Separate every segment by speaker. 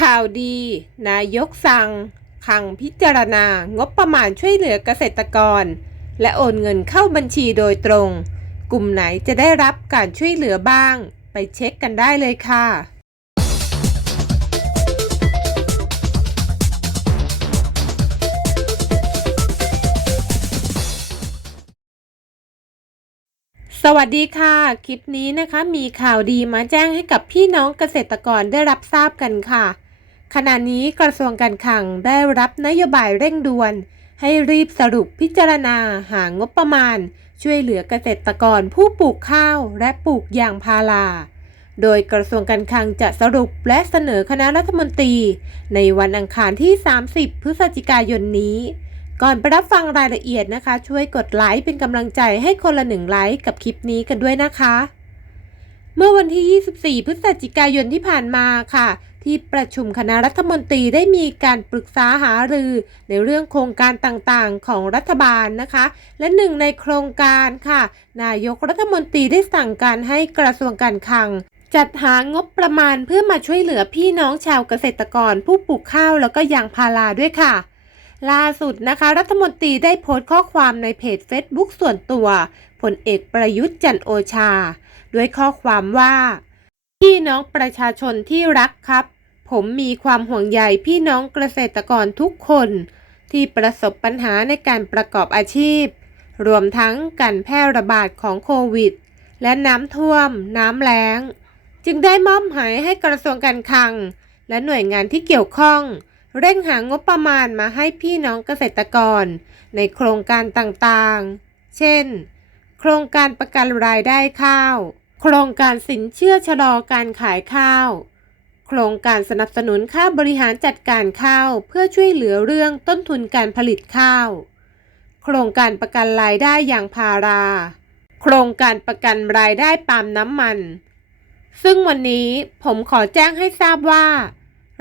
Speaker 1: ข่าวดี นายกสั่งขังพิจารณางบประมาณช่วยเหลือเกษตรกร และโอนเงินเข้าบัญชีโดยตรง กลุ่มไหนจะได้รับการช่วยเหลือบ้าง ไปเช็คกันได้เลยค่ะ สวัสดีค่ะ คลิปนี้นะคะมีข่าวดีมาแจ้งให้กับพี่น้องเกษตรกรได้รับทราบกันค่ะ ขณะนี้กระทรวงการคลังได้รับนโยบายเร่งด่วน ให้รีบสรุปพิจารณาหางบประมาณ ช่วยเหลือเกษตรกรผู้ปลูกข้าวและปลูกยางพารา โดยกระทรวงการคลังจะสรุปและเสนอคณะรัฐมนตรี ในวันอังคารที่ 30 พฤศจิกายนนี้ ก่อนไปรับฟังรายละเอียดนะคะ ช่วยกดไลค์เป็นกำลังใจให้คนละหนึ่งไลค์กับคลิปนี้กันด้วยนะคะ เมื่อวันที่ 24 พฤศจิกายนที่ผ่านมาค่ะ ที่ประชุมคณะรัฐมนตรีได้มีการปรึกษาหารือในเรื่องโครงการต่างๆ ของรัฐบาลนะคะ และหนึ่งในโครงการค่ะ นายกรัฐมนตรีได้สั่งการให้กระทรวงการคลัง จัดหางบประมาณเพื่อมาช่วยเหลือพี่น้องชาวเกษตรกร ผู้ปลูกข้าวแล้วก็ยางพาราด้วยค่ะ ล่าสุดนะคะ รัฐมนตรีได้โพสต์ข้อความในเพจ Facebook ส่วนตัวพลเอกประยุทธ์จันโอชา ด้วยข้อความว่า พี่น้องประชาชนที่รักครับ ผมมีความห่วงใยพี่น้องเกษตรกรทุกคน ที่ประสบปัญหาในการประกอบอาชีพ รวมทั้งการแพร่ระบาดของโควิด และน้ำท่วม น้ำแล้ง จึงได้มอบหมายให้กระทรวงการคลัง และหน่วยงานที่เกี่ยวข้อง เร่งหางบประมาณมาให้พี่น้องเกษตรกร ในโครงการต่างๆ เช่น โครงการประกันรายได้ข้าว โครงการสินเชื่อชะลอการขายข้าว โครงการสนับสนุนค่าบริหารจัดการข้าว เพื่อช่วยเหลือเรื่องต้นทุนการผลิตข้าว โครงการประกันรายได้อย่างพารา โครงการประกันรายได้ปาล์มน้ำมัน ซึ่งวันนี้ผมขอแจ้งให้ทราบว่า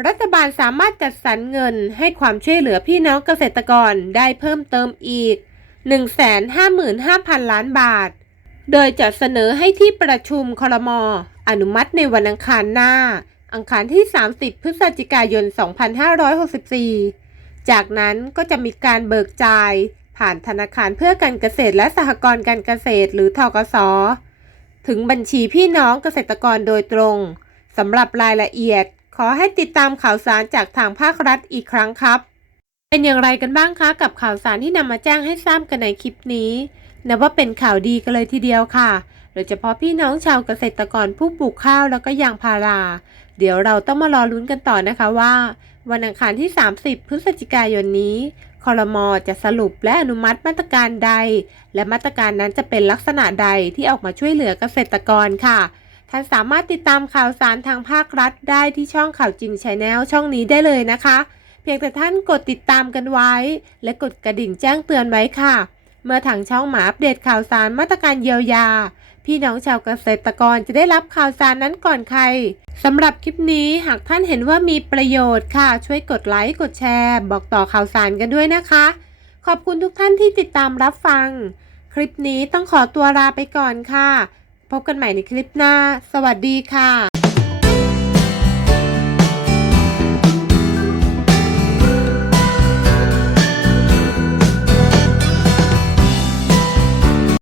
Speaker 1: รัฐบาลสามารถจัดสรรเงินให้ความช่วยเหลือพี่น้องเกษตรกรได้เพิ่มเติมอีก 155,000 ล้านบาท โดยจะเสนอให้ที่ประชุมครม อนุมัติในวันอังคารหน้า อังคารที่ 30 พฤศจิกายน 2564 จากนั้นก็จะมีการเบิกจ่าย ผ่านธนาคารเพื่อการเกษตรและสหกรณ์การเกษตรหรือทกส ถึงบัญชีพี่น้องเกษตรกรโดยตรงสำหรับรายละเอียด ขอให้ติดตามข่าวสารจากทางภาครัฐอีกครั้งครับ เป็นอย่างไรกันบ้างคะกับข่าวสารที่นำมาแจ้งให้ทราบกันในคลิปนี้ นับว่าเป็นข่าวดีกันเลยทีเดียวค่ะ โดยเฉพาะพี่น้องชาวเกษตรกรผู้ปลูกข้าวแล้วก็ยางพารา เดี๋ยวเราต้องมารอลุ้นกันต่อนะคะว่า วันอังคารที่ 30 พฤศจิกายนนี้คอรมอจะสรุปและอนุมัติมาตรการใด และมาตรการนั้นจะเป็นลักษณะใดที่ออกมาช่วยเหลือเกษตรกรค่ะ ท่านสามารถติดตามข่าวสารทางภาครัฐได้ที่ช่องข่าวจริงชแนลช่องนี้ได้เลยนะคะ เพียงแต่ท่านกดติดตามกันไว้ และกดกระดิ่งแจ้งเตือนไว้ค่ะ เมื่อทางช่องหมาอัปเดตข่าวสารมาตรการเยียวยา พี่น้องชาวเกษตรกรจะได้รับข่าวสารนั้นก่อนใครสำหรับคลิปนี้หากท่านเห็นว่ามีประโยชน์ค่ะ ช่วยกดไลค์กดแชร์ บอกต่อข่าวสารกันด้วยนะคะ ขอบคุณทุกท่านที่ติดตามรับฟัง คลิปนี้ต้องขอตัวลาไปก่อนค่ะ พบกันใหม่ในคลิปหน้า สวัสดีค่ะ